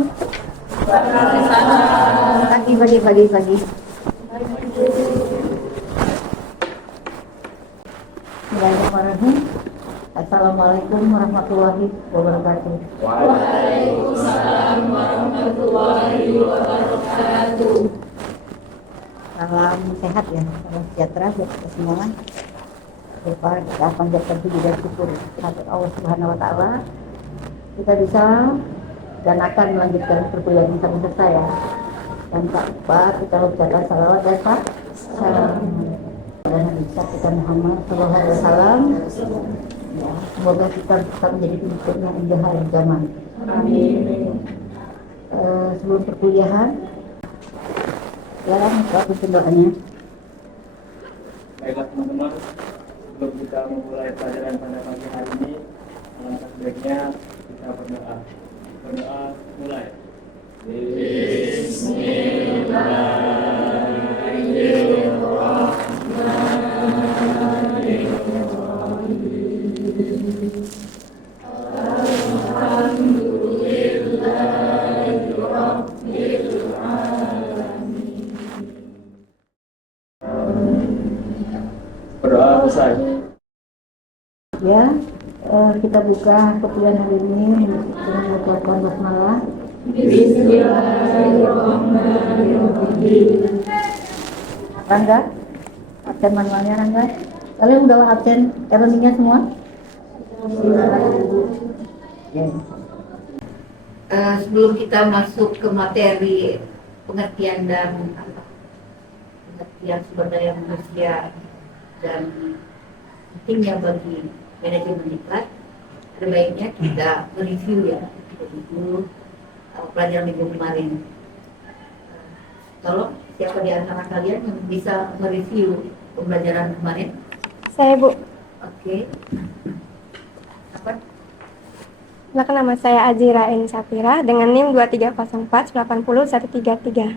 Pagi. Bismillahirrahmanirrahim. Assalamualaikum warahmatullahi wabarakatuh. Waalaikumsalam warahmatullahi wabarakatuh. Salam sehat ya, salam sejahtera buat kita semua. Lupa kita panjatkan puji dan syukur kepada Allah Subhanahu Wa Taala. Kita bisa dan akan melanjutkan perkuliahan bersama saya. Dan tak lupa kita ucapkan salawat dan salam dan Nabi kita Muhammad Sallallahu Alaihi Wasallam. Ya, semoga kita bisa menjadi pengikutnya hingga akhir zaman. Amin. Sebelum perkuliahan, silakan kita pimpin doanya. Baiklah teman-teman, sebelum kita memulai pelajaran pada pagi hari ini, alangkah sebaiknya kita berdoa. Berdoa mulai. Berdoa selesai. Ya, kita buka perkuliahan hari ini dengan mengucapkan basmalah. Bismillahirrahmanirrahim. Rangga, absen manualnya Rangga. Kalian udah absen learningnya semua? Ya. Sebelum kita masuk ke materi pengertian pengertian sumber daya manusia dan pentingnya bagi manajemen diklat, ada baiknya kita mereview ya, review pelajaran minggu kemarin. Tolong siapa di antara kalian yang bisa mereview pembelajaran kemarin? Saya, Bu. Oke. Apa? Belakang nama saya Azira N. Safira dengan NIM 2304-80133.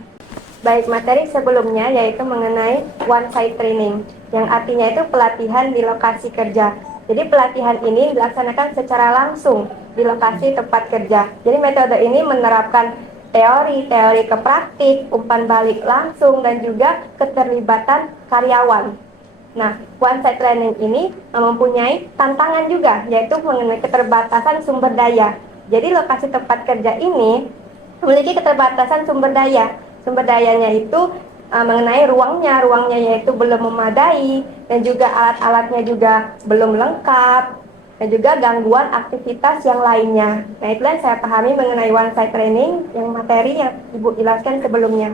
Baik, materi sebelumnya yaitu mengenai one site training, yang artinya itu pelatihan di lokasi kerja. Jadi pelatihan ini dilaksanakan secara langsung di lokasi tempat kerja. Jadi metode ini menerapkan teori ke praktik, umpan balik langsung, dan juga keterlibatan karyawan. Nah, one site training ini mempunyai tantangan juga, yaitu mengenai keterbatasan sumber daya. Jadi lokasi tempat kerja ini memiliki keterbatasan sumber daya. Sumber dayanya itu mengenai ruangnya yaitu belum memadai, dan juga alat-alatnya juga belum lengkap, dan juga gangguan aktivitas yang lainnya. Nah, itulah yang saya pahami mengenai one site training, yang materi yang Ibu jelaskan sebelumnya.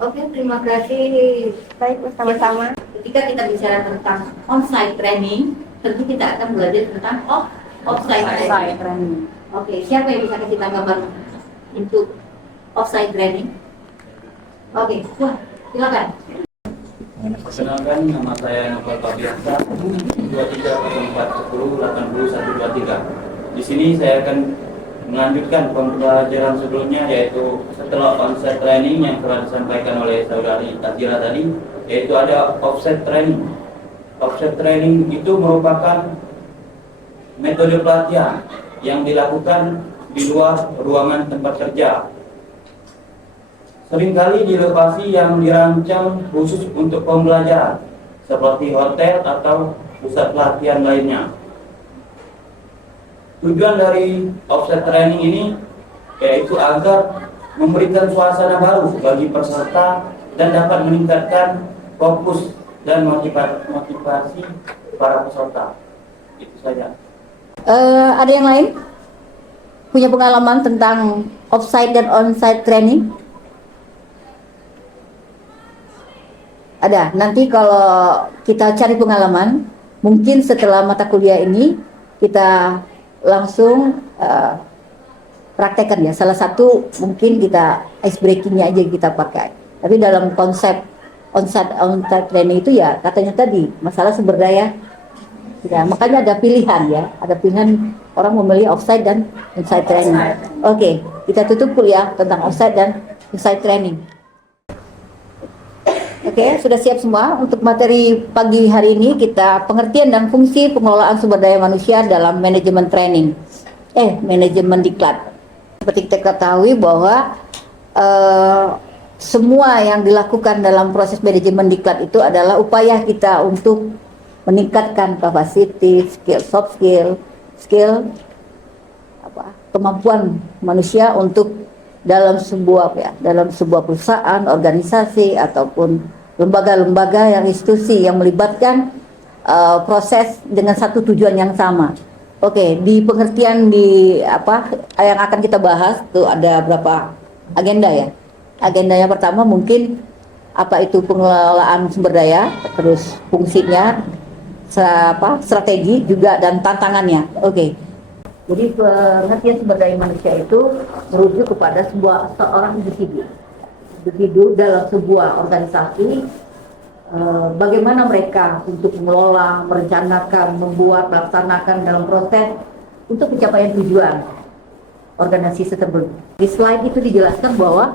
Oke, terima kasih. Baik, sama-sama. Ketika kita bicara tentang on-site training, tentu kita akan belajar tentang off-site training. Oke, siapa yang bisa kasih tanggapan untuk off-site training? Oke, wah, silakan. Perkenalkan, nama saya Nopal Fabiansa, 230410802123. Di sini saya akan melanjutkan pembelajaran sebelumnya, yaitu setelah on-site training yang telah disampaikan oleh saudari Azira tadi, yaitu ada offsite training. Offsite training itu merupakan metode pelatihan yang dilakukan di luar ruangan tempat kerja. Seringkali di lokasi yang dirancang khusus untuk pembelajaran, seperti hotel atau pusat pelatihan lainnya. Tujuan dari offsite training ini yaitu agar memberikan suasana baru bagi peserta dan dapat meningkatkan fokus dan motivasi para peserta. Itu saja. Ada yang lain punya pengalaman tentang offsite dan onsite training? Ada. Nanti kalau kita cari pengalaman, mungkin setelah mata kuliah ini kita langsung praktekkan ya. Salah satu mungkin kita ice breakingnya aja kita pakai. Tapi dalam konsep onsite training itu ya katanya tadi masalah sumber daya. Ya, makanya ada pilihan ya. Ada pilihan orang memilih offsite dan onsite training. Oke, kita tutup kuliah tentang offsite dan onsite training. Oke, sudah siap semua untuk materi pagi hari ini. Kita pengertian dan fungsi pengelolaan sumber daya manusia dalam manajemen training. Manajemen diklat. seperti kita ketahui bahwa semua yang dilakukan dalam proses manajemen diklat itu adalah upaya kita untuk meningkatkan kapasiti, soft skill kemampuan manusia untuk dalam sebuah perusahaan, organisasi ataupun lembaga-lembaga institusi yang melibatkan proses dengan satu tujuan yang sama. Oke, di pengertian yang akan kita bahas tuh ada berapa agenda ya. Agendanya pertama mungkin apa itu pengelolaan sumber daya, terus fungsinya, strategi juga dan tantangannya. Oke. Jadi pengertian sumber daya manusia itu merujuk kepada seorang individu dalam sebuah organisasi, bagaimana mereka untuk mengelola, merencanakan, membuat, melaksanakan dalam proses untuk pencapaian tujuan organisasi tersebut. Di slide itu dijelaskan bahwa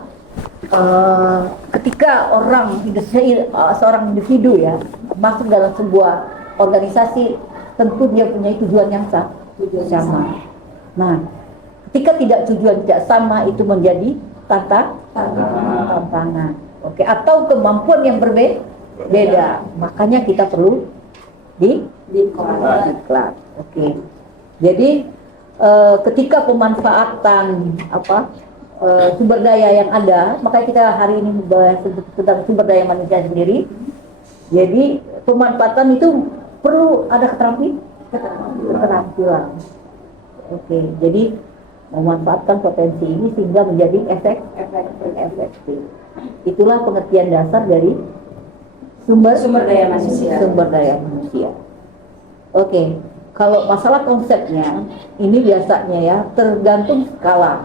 ketika seorang individu ya masuk dalam sebuah organisasi, tentu dia punya tujuan yang sama. Nah, ketika tujuan tidak sama itu menjadi tantangan. Oke, atau kemampuan yang berbeda. Makanya kita perlu diklat. Oke. Jadi ketika pemanfaatan sumber daya yang ada, makanya kita hari ini membahas tentang sumber daya manusia sendiri. Jadi pemanfaatan itu perlu ada keterampilan. Oke, jadi memanfaatkan potensi ini sehingga menjadi efektif. Itulah pengertian dasar dari sumber daya manusia. Oke, kalau masalah konsepnya ini biasanya ya tergantung skala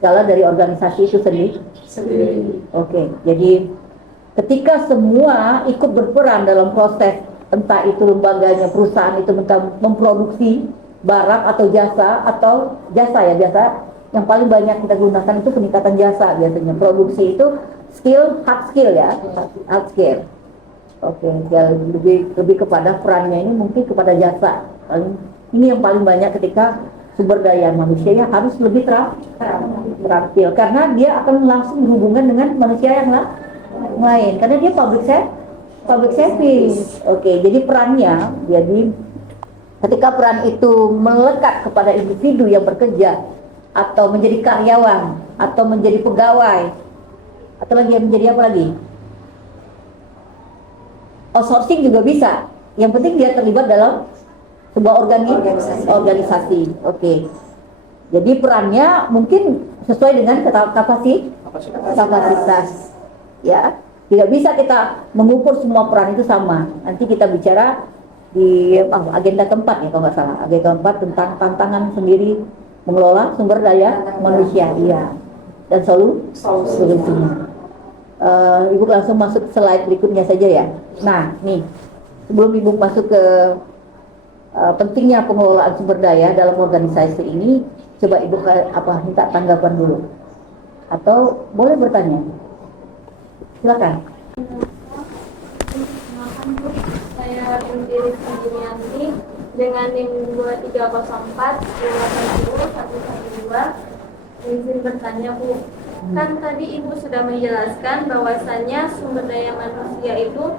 dari organisasi itu sendiri. Oke, jadi ketika semua ikut berperan dalam proses, entah itu lembaganya, perusahaan itu memproduksi barang atau jasa yang paling banyak kita gunakan itu peningkatan jasa biasanya. Produksi itu hard skill. Oke, lebih kepada perannya ini mungkin kepada jasa. Ini yang paling banyak ketika sumber daya manusia harus lebih terampil karena dia akan langsung berhubungan dengan manusia yang lain karena dia public service. Oke, jadi perannya ketika peran itu melekat kepada individu yang bekerja atau menjadi karyawan atau menjadi pegawai atau menjadi apa lagi? Outsourcing juga bisa. Yang penting dia terlibat dalam sebuah organisasi. Oke. Jadi perannya mungkin sesuai dengan kapasitas. Ya, tidak bisa kita mengukur semua peran itu sama. Nanti kita bicara di agenda keempat ya kalau nggak salah. Agenda keempat tentang tantangan sendiri mengelola sumber daya manusia. Iya. Dan solusinya. Ibu langsung masuk slide berikutnya saja ya. Nah, nih sebelum Ibu masuk ke pentingnya pengelolaan sumber daya dalam organisasi ini, coba Ibu minta tanggapan dulu, atau boleh bertanya. Silakan. Saya berdiri Sendirianti dengan NIM 2304 112. Izin bertanya Bu, kan tadi Ibu sudah menjelaskan bahwasannya sumber daya manusia itu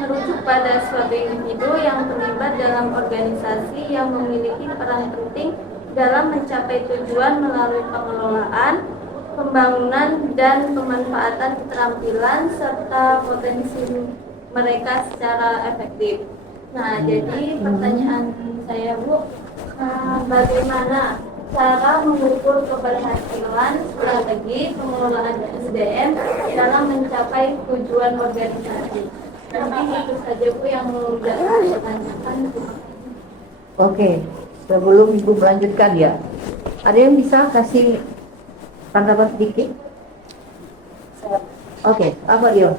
merujuk pada suatu individu yang terlibat dalam organisasi yang memiliki peran penting dalam mencapai tujuan melalui pengelolaan, pembangunan, dan pemanfaatan keterampilan serta potensi mereka secara efektif. Nah, jadi pertanyaan saya Bu, bagaimana cara mengukur keberhasilan strategi pengelolaan SDM dalam mencapai tujuan organisasi? Mungkin itu saja Bu yang mau saya tanyakan. Oke, sebelum Ibu melanjutkan ya, ada yang bisa kasih tanggapan sedikit? Oke, apa dia?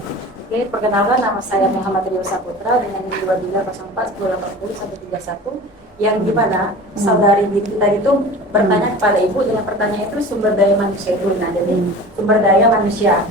Oke, perkenalkan nama saya Muhammad Rio Saputra dengan NIM 2304 1080 131, yang dimana saudari Binti tadi itu bertanya kepada Ibu dengan pertanyaan itu sumber daya manusia itu. Nah, jadi sumber daya manusia.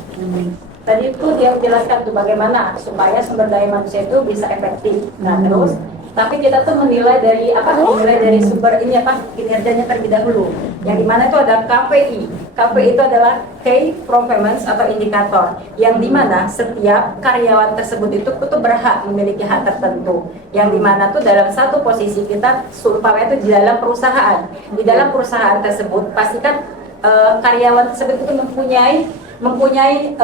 Tadi itu dia menjelaskan tuh bagaimana supaya sumber daya manusia itu bisa efektif. Nah, terus tapi kita tuh menilai dari menilai dari sumber ini kinerjanya terlebih dahulu. Yang dimana itu ada KPI. KPI itu adalah Key Performance atau indikator, yang dimana setiap karyawan tersebut itu berhak memiliki hak tertentu. Yang dimana tuh dalam satu posisi kita seumpama itu di dalam perusahaan. Di dalam perusahaan tersebut pastikan karyawan tersebut itu mempunyai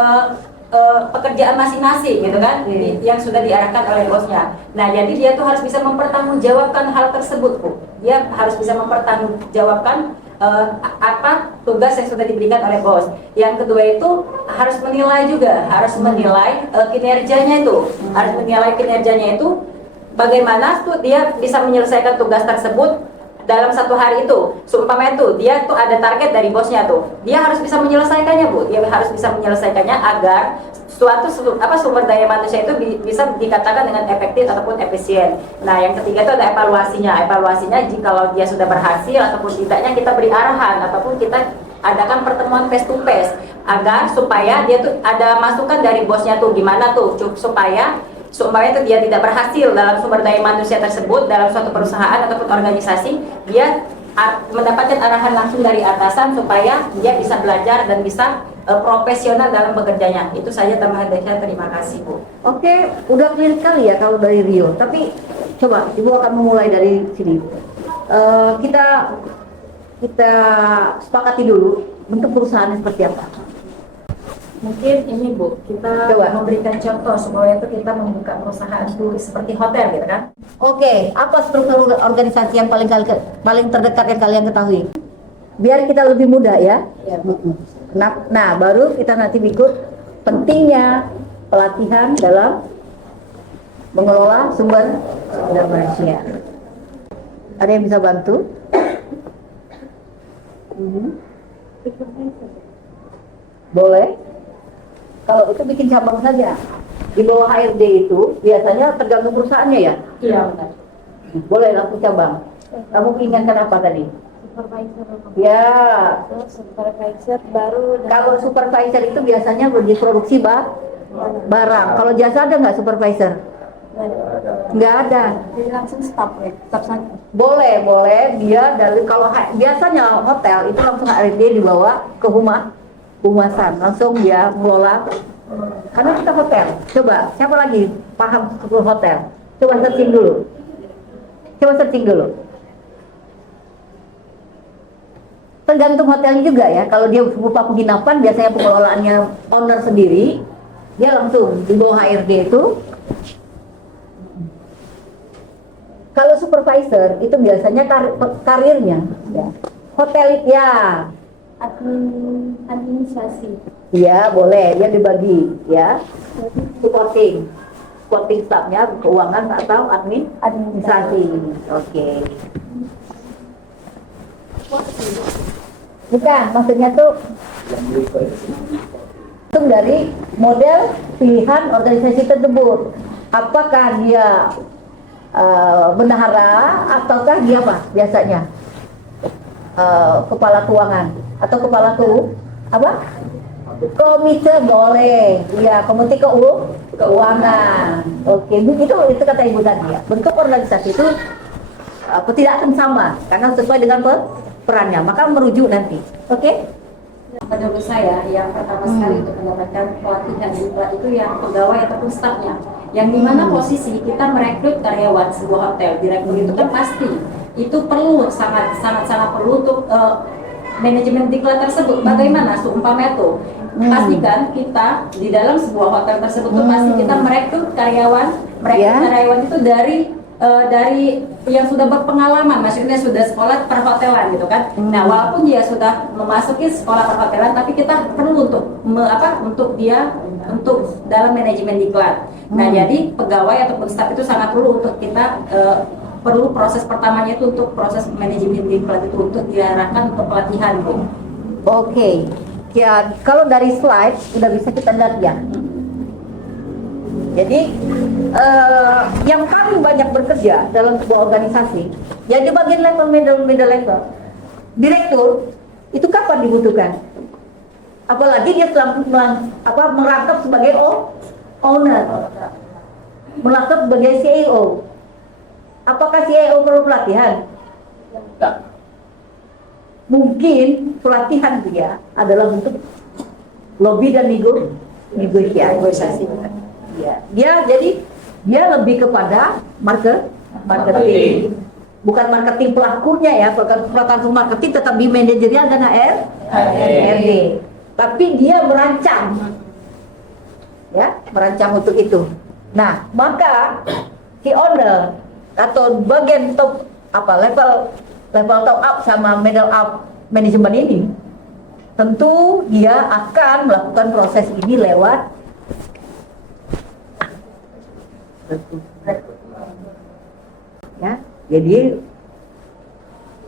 pekerjaan masing-masing gitu kan, yang sudah diarahkan oleh bosnya. Nah, jadi dia tuh harus bisa mempertanggungjawabkan hal tersebut, Bu. Dia harus bisa mempertanggungjawabkan apa tugas yang sudah diberikan oleh bos. Yang kedua itu harus menilai juga, harus menilai kinerjanya itu, harus menilai kinerjanya itu bagaimana tuh dia bisa menyelesaikan tugas tersebut dalam satu hari itu. Seumpama itu dia tuh ada target dari bosnya tuh, dia harus bisa menyelesaikannya, Bu. Dia harus bisa menyelesaikannya agar suatu sumber daya manusia itu bisa dikatakan dengan efektif ataupun efisien. Nah, yang ketiga itu ada evaluasinya. Evaluasinya jikalau dia sudah berhasil ataupun tidaknya, kita beri arahan ataupun kita adakan pertemuan face to face agar supaya dia tuh ada masukan dari bosnya tuh gimana tuh supaya itu dia tidak berhasil dalam sumber daya manusia tersebut dalam suatu perusahaan ataupun organisasi, dia mendapatkan arahan langsung dari atasan supaya dia bisa belajar dan bisa profesional dalam bekerjanya. Itu saja tambahan dari saya. Terima kasih, Bu. Oke, udah clear sekali ya kalau dari Rio. Tapi coba Ibu akan memulai dari sini. Kita sepakati dulu bentuk perusahaan seperti apa. Mungkin ini, Bu, kita Coba. memberikan contoh supaya itu kita membuka perusahaan dulu seperti hotel gitu kan. Oke, apa struktur organisasi yang paling terdekat yang kalian ketahui? Biar kita lebih mudah ya. Iya. Nah, baru kita nanti ikut pentingnya pelatihan dalam mengelola sumber daya manusia. Ada yang bisa bantu? Boleh? Kalau itu bikin cabang saja. Di bawah HRD itu biasanya tergantung perusahaannya ya? Iya, benar. Boleh langsung cabang. Kamu inginkan apa tadi? Supervisor. Ya, Supervisor baru. kalau supervisor itu biasanya berproduksi barang. Kalau jasa ada nggak supervisor? Nggak ada. Jadi langsung stop ya. Stop saja. Boleh. Dia dari biasanya hotel itu langsung HRD dibawa ke humasan, langsung dia mengelola. Karena kita hotel. Coba, siapa lagi paham struktur hotel? Coba searching dulu. Tergantung hotelnya juga ya. Kalau dia berupa penginapan, biasanya pengelolaannya owner sendiri, dia langsung di bawah HRD itu. Kalau supervisor itu biasanya karirnya ya. Hotel ya. Administrasi. Iya, boleh, dia dibagi ya. Supporting staffnya, keuangan atau administrasi. Oke. Bukan, maksudnya tuh itu dari model pilihan organisasi tersebut. Apakah dia bendahara ataukah dia apa biasanya? Kepala keuangan atau kepala komite boleh ya, komite keuangan. Oke, itu kata Ibu tadi ya. Bentuk organisasi itu tidak akan sama karena sesuai dengan perannya, maka merujuk nanti. Oke? Menurut saya yang pertama sekali untuk mendapatkan pelatihan diklat itu yang pegawai ataupun stafnya, yang dimana posisi kita merekrut karyawan sebuah hotel, direktur itu kan pasti itu perlu sangat perlu untuk manajemen diklat tersebut. Bagaimana seumpama itu pastikan kita di dalam sebuah hotel tersebut tuh pasti kita merekrut karyawan itu dari yang sudah berpengalaman, maksudnya sudah sekolah perhotelan gitu kan. Nah, walaupun dia sudah memasuki sekolah perhotelan, tapi kita perlu untuk dalam manajemen diklat. Nah, jadi pegawai ataupun staf itu sangat perlu untuk kita perlu proses pertamanya itu untuk proses manajemen diklat itu untuk diarahkan untuk pelatihan, Bu. Oke. Ya, kalau dari slide sudah bisa kita lihat ya. Jadi yang paling banyak bekerja dalam sebuah organisasi, ya di bagian middle level. Direktur itu kapan dibutuhkan? Apalagi dia merangkap sebagai owner, merangkap sebagai CEO. Apakah CIO perlu pelatihan? Tak. Mungkin pelatihan dia adalah bentuk lobby dan negosiasi. Ya, dia lebih kepada marketing. Bukan marketing pelakunya ya, bukan langsung marketing, tetapi manajerial dan HRD. Tapi dia merancang, ya, merancang untuk itu. Nah, maka si owner atau bagian top level top up sama middle up manajemen ini, tentu dia akan melakukan proses ini lewat ya. Jadi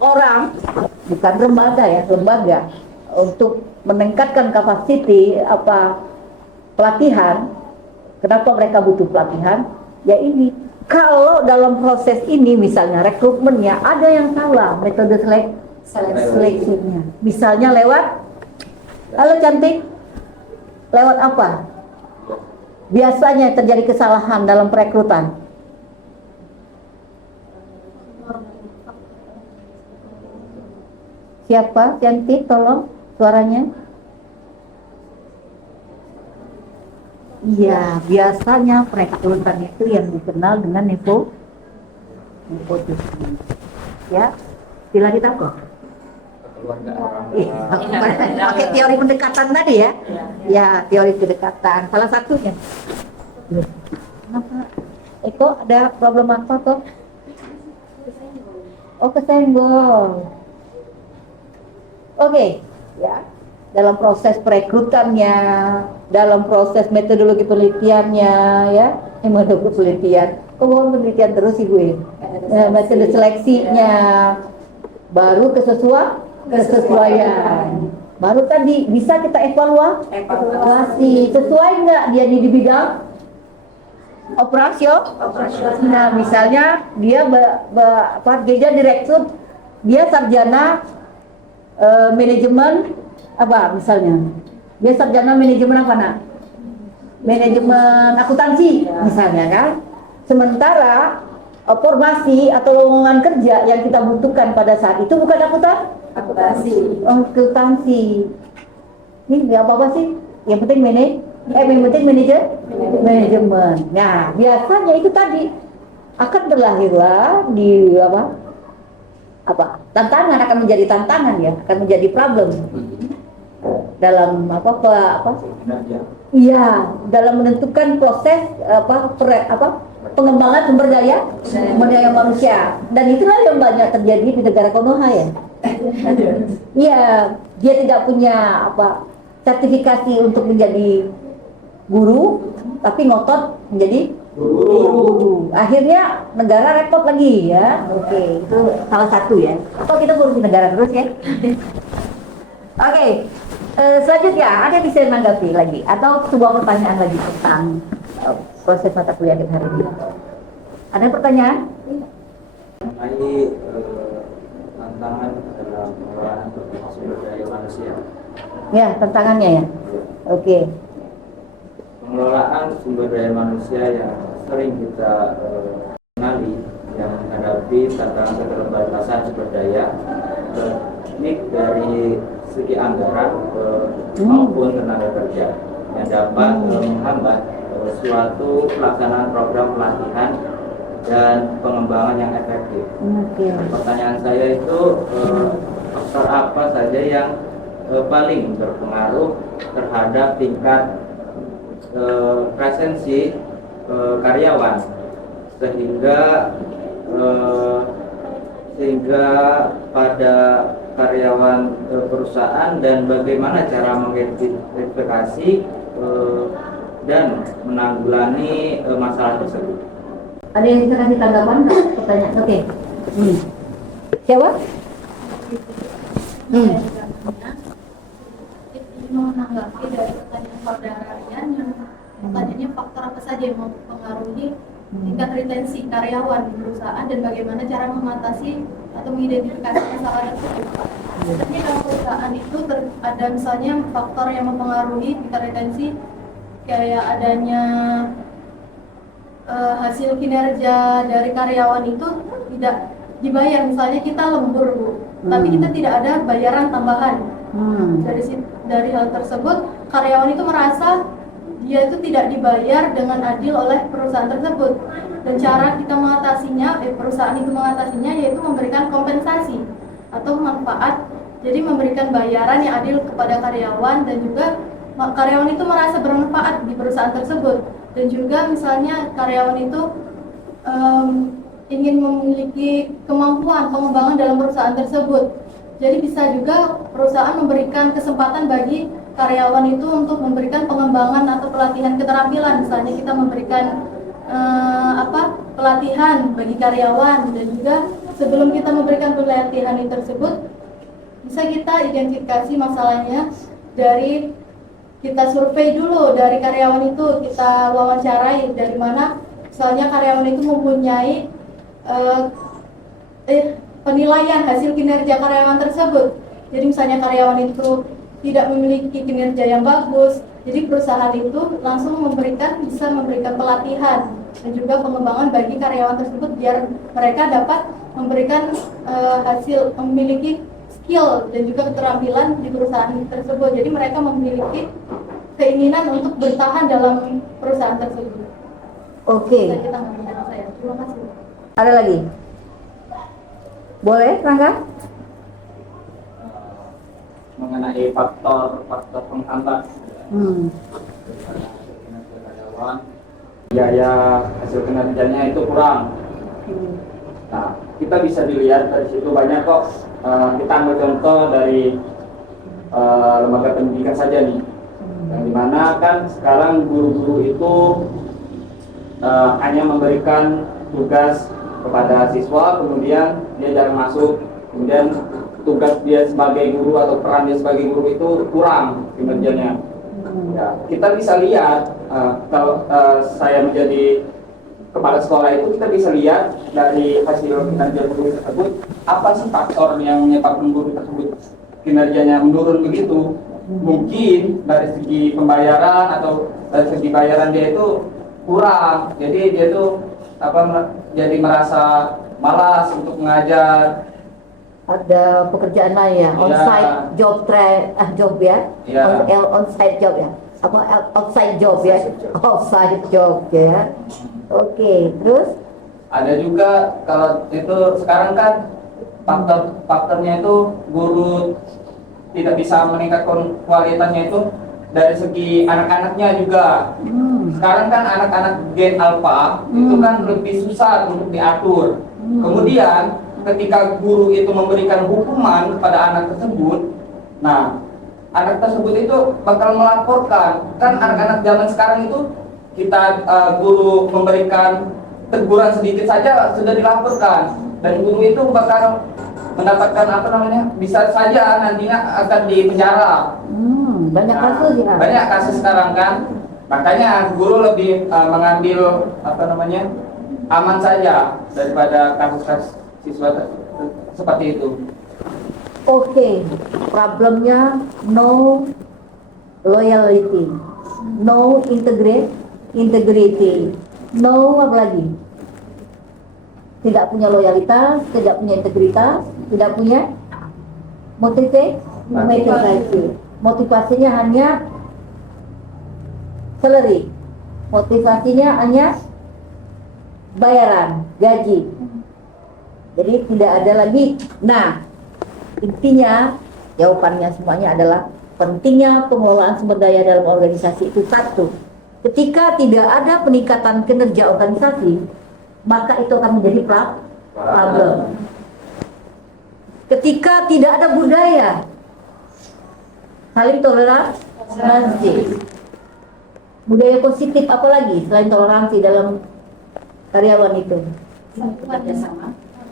orang, bukan lembaga untuk meningkatkan kapasiti pelatihan. Kenapa mereka butuh pelatihan? Ya ini, kalau dalam proses ini misalnya rekrutmennya ada yang salah, metode seleksinya, misalnya lewat, halo cantik, lewat apa? Biasanya terjadi kesalahan dalam perekrutan. Siapa cantik, tolong suaranya? Iya, biasanya perekrutan itu yang dikenal dengan nepotisme. Ya, sila kita kok. Pakai teori pendekatan tadi ya. Ya, teori pendekatan. Salah satunya. Kenapa? Eko ada problem apa kok? Oh, kesenggol. Oke, ya. Dalam proses perekrutannya, dalam proses metodologi penelitiannya, ya, metodologi penelitian. Kok penelitian terus Ibu? Metode seleksinya, baru kesesuaian. Baru tadi bisa kita evaluasi, sesuai nggak dia di bidang operasi. Nah, misalnya dia dia direkrut, dia sarjana manajemen apa misalnya, dia sarjana manajemen apa nak? Manajemen akuntansi misalnya kan. Sementara formasi atau lowongan kerja yang kita butuhkan pada saat itu bukan akuntansi. Ini nggak apa-apa sih, yang penting manajemen. Nah, biasanya itu tadi akan berlahirlah di tantangan, akan menjadi tantangan ya, akan menjadi problem dalam iya, dalam menentukan proses pengembangan sumber daya manusia. Dan itulah yang banyak terjadi di negara Konoha ya. Iya, dia tidak punya sertifikasi untuk menjadi guru, tapi ngotot menjadi guru. Akhirnya negara repot lagi ya. Oke, itu salah satu ya. Atau kita ngurusin negara terus ya. Oke, selanjutnya ada yang bisa menanggapi lagi atau sebuah pertanyaan lagi tentang proses mata kuliah kita hari ini? Ada pertanyaan? Mengenai tantangan dalam pengelolaan sumber daya manusia. Ya, tantangannya ya. Oke. Pengelolaan sumber daya manusia yang sering kita kenali yang menghadapi tantangan keterbatasan sumber daya, baik dari segi anggaran maupun tenaga kerja yang dapat menghambat suatu pelaksanaan program pelatihan dan pengembangan yang efektif. Pertanyaan saya itu faktor apa saja yang paling berpengaruh terhadap tingkat presensi karyawan sehingga pada karyawan perusahaan, dan bagaimana cara mengidentifikasi dan menanggulangi masalah tersebut. Ada yang bisa kasih tanggapan? Pertanyaan? Oke. Siapa? Menanggapi dari pertanyaan saudara Rian yang pertanyaannya faktor apa saja yang mempengaruhi tingkat retensi karyawan di perusahaan dan bagaimana cara mengatasi atau mengidentifikasi masalah tersebut. Sebenarnya dalam perusahaan itu ada misalnya faktor yang mempengaruhi tingkat retensi kayak adanya hasil kinerja dari karyawan itu tidak dibayar. Misalnya kita lembur Bu, tapi kita tidak ada bayaran tambahan. Dari hal tersebut karyawan itu merasa dia itu tidak dibayar dengan adil oleh perusahaan tersebut, dan cara kita mengatasinya, perusahaan itu mengatasinya yaitu memberikan kompensasi atau manfaat. Jadi memberikan bayaran yang adil kepada karyawan, dan juga karyawan itu merasa bermanfaat di perusahaan tersebut. Dan juga misalnya karyawan itu ingin memiliki kemampuan pengembangan dalam perusahaan tersebut. Jadi bisa juga perusahaan memberikan kesempatan bagi karyawan itu untuk memberikan pengembangan atau pelatihan keterampilan. Misalnya kita memberikan pelatihan bagi karyawan, dan juga sebelum kita memberikan pelatihan tersebut bisa kita identifikasi masalahnya dari kita survei dulu dari karyawan itu, kita wawancarai dari mana misalnya karyawan itu mempunyai penilaian hasil kinerja karyawan tersebut. Jadi misalnya karyawan itu tidak memiliki kinerja yang bagus, jadi perusahaan itu langsung bisa memberikan pelatihan dan juga pengembangan bagi karyawan tersebut biar mereka dapat memberikan memiliki skill dan juga keterampilan di perusahaan tersebut. Jadi mereka memiliki keinginan untuk bertahan dalam perusahaan tersebut. Oke. Terima kasih. Ada lagi? Boleh, Rangga? Mengenai faktor penghambat karyawan, biaya hasil kinerjanya itu kurang. Nah, kita bisa dilihat dari situ banyak kok. Kita ambil contoh dari lembaga pendidikan saja nih, yang dimana kan sekarang guru-guru itu hanya memberikan tugas kepada siswa, kemudian dia jarang masuk, kemudian tugas dia sebagai guru atau peran dia sebagai guru itu kurang kinerjanya. Ya, kita bisa lihat kalau saya menjadi kepala sekolah itu, kita bisa lihat dari hasil kinerja guru tersebut apa sih faktor yang menyebabkan guru tersebut kinerjanya menurun begitu. Mungkin dari segi pembayaran atau dari segi bayaran dia itu kurang, jadi dia itu jadi merasa malas untuk mengajar. Ada pekerjaan lain ya, on-site job ya, on-site job ya, outside job ya, outside job ya. Oke, terus? Ada juga kalau itu sekarang kan faktornya itu guru tidak bisa meningkatkan kualitasnya itu dari segi anak-anaknya juga. Sekarang kan anak-anak gen alpha itu kan lebih susah untuk diatur. Kemudian ketika guru itu memberikan hukuman kepada anak tersebut, nah anak tersebut itu bakal melaporkan. Kan anak-anak zaman sekarang itu kita guru memberikan teguran sedikit saja sudah dilaporkan, dan guru itu bakal mendapatkan bisa saja nantinya akan dipenjara. Banyak kasus ya. Banyak kasus sekarang kan, makanya guru lebih mengambil aman saja daripada kasus siswa seperti itu. Oke, problemnya no loyalty, no integrity, no apa lagi? Tidak punya loyalitas, tidak punya integritas, tidak punya motivasi. Motivasinya hanya salary, motivasinya hanya bayaran, gaji. Jadi tidak ada lagi. Nah, intinya jawabannya semuanya adalah pentingnya pengelolaan sumber daya dalam organisasi itu satu. Ketika tidak ada peningkatan kinerja organisasi, maka itu akan menjadi problem. Ketika tidak ada budaya saling toleransi, budaya positif apa lagi selain toleransi dalam karyawan itu?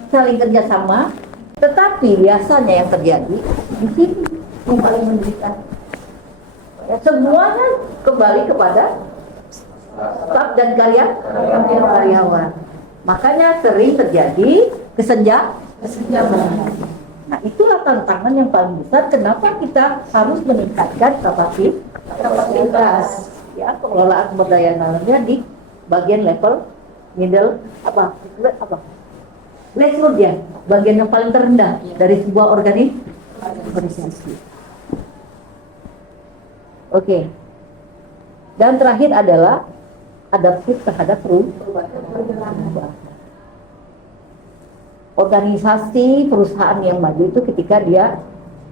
Saling kerjasama. Tetapi biasanya yang terjadi di sini yang paling mendekat, semuanya kembali kepada staf dan karyawan. Makanya sering terjadi kesenjangan. Nah, itulah tantangan yang paling besar. Kenapa kita harus meningkatkan kapasitas ya pengelolaan sumber daya manusia di bagian level middle grassroots ya, bagian yang paling terendah dari sebuah organisasi. Oke. Dan terakhir adalah adaptif terhadap perubahan. Organisasi perusahaan yang maju itu ketika dia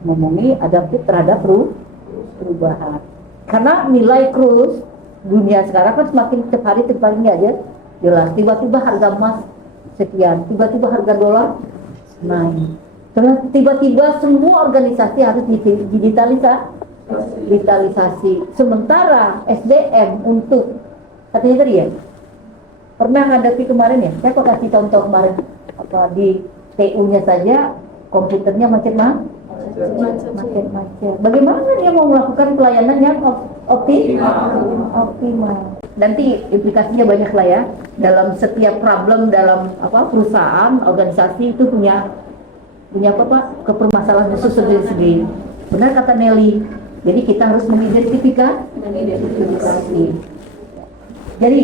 memenuhi adaptif terhadap perubahan. Karena nilai kurs dunia sekarang kan semakin setiap hari tinggi aja. Jelas, tiba-tiba harga emas sekian, tiba-tiba harga dolar naik. Terus tiba-tiba semua organisasi harus digitalisasi. Sementara SDM untuk katanya tadi ya, pernah hadapi kemarin ya, saya kok kasih contoh kemarin apa di TU-nya saja komputernya macet. Bagaimana dia mau melakukan pelayanan yang optimal? Nanti implikasinya banyak lah ya. Dalam setiap problem dalam perusahaan, organisasi itu punya apa Pak? Kepermasalahan khusus sendiri-sendiri. Benar kata Nelly. Jadi kita harus mengidentifikasi. Jadi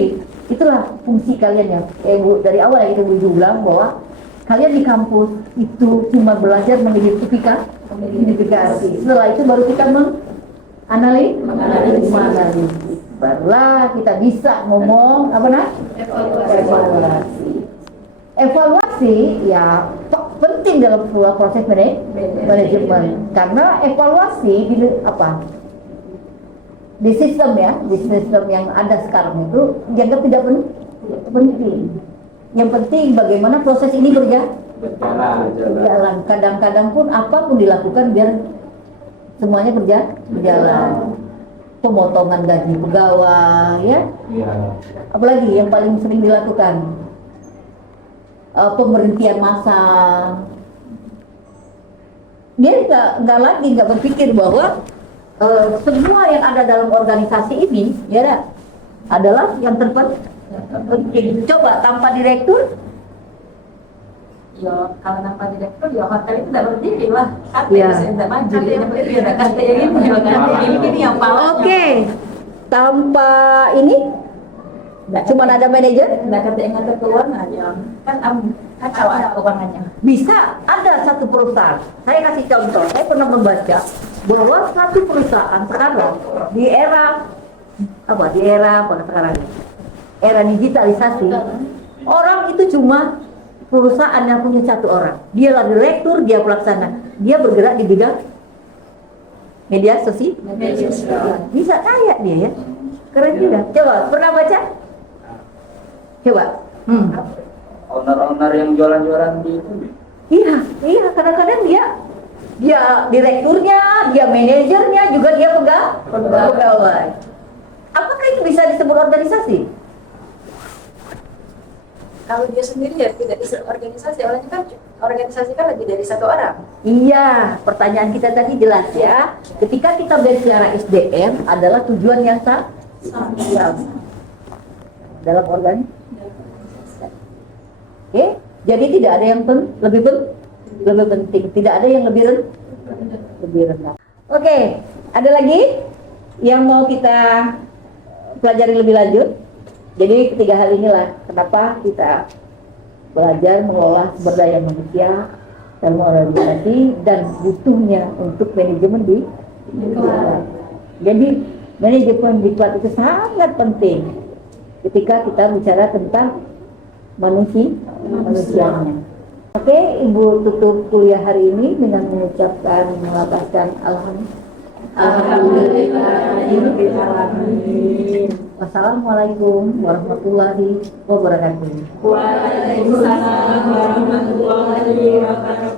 itulah fungsi kalian ya. Bu, dari awal ya kita bilang bahwa kalian di kampus itu cuma belajar mengidentifikasi. Setelah itu baru kita menganalisis. Barulah kita bisa ngomong Evaluasi ya penting dalam sebuah proses manajemen. Karena evaluasi di sistem yang ada sekarang itu dianggap tidak penting. Yang penting bagaimana proses ini berjalan. Kadang-kadang pun apapun dilakukan biar semuanya berjalan. Pemotongan gaji pegawai, ya. Apalagi yang paling sering dilakukan, pemberhentian massal. Dia nggak berpikir bahwa semua yang ada dalam organisasi ini, ya, adalah yang terpenting. Coba tanpa direktur. Ya, kalau tanpa direktur, ya hotel itu tidak berdiri lah. Ya. Tidak maju. Ini yang paling. Oke. Tanpa ini, cuma ada manajer. Tidak kata yang ada keuangannya. Kan kalau ada keuangannya. Bisa ada satu perusahaan. Saya kasih contoh. Saya pernah membaca bahwa satu perusahaan sekarang di era sekarang? Era digitalisasi. Orang itu cuma perusahaan yang punya satu orang. Dialah direktur, dia pelaksana. Dia bergerak di bidang media sosial. Bisa kaya dia ya. Keren juga. Coba, pernah baca? Coba. Owner-owner yang jualan-jualan di itu. Iya. Kadang-kadang dia direkturnya, dia manajernya, juga dia pegawai. Apakah itu bisa disebut organisasi? Kalau dia sendiri ya tidak disebut organisasi, organisasi kan lebih dari satu orang. Iya, pertanyaan kita tadi jelas ya. Ketika kita bicara SDM adalah tujuan yang sama dalam organisasi. Oke, jadi tidak ada yang lebih penting, tidak ada yang lebih rendah. Oke, ada lagi yang mau kita pelajari lebih lanjut? Jadi ketiga hal inilah kenapa kita belajar mengelola sumber daya manusia dalam organisasi dan butuhnya untuk manajemen di diklat. Jadi manajemen diklat itu sangat penting ketika kita bicara tentang manusianya. Oke, Ibu tutup kuliah hari ini dengan mengucapkan melapaskan alhamdulillah. Wassalamualaikum warahmatullahi wabarakatuh. Waalaikumsalam warahmatullahi wabarakatuh.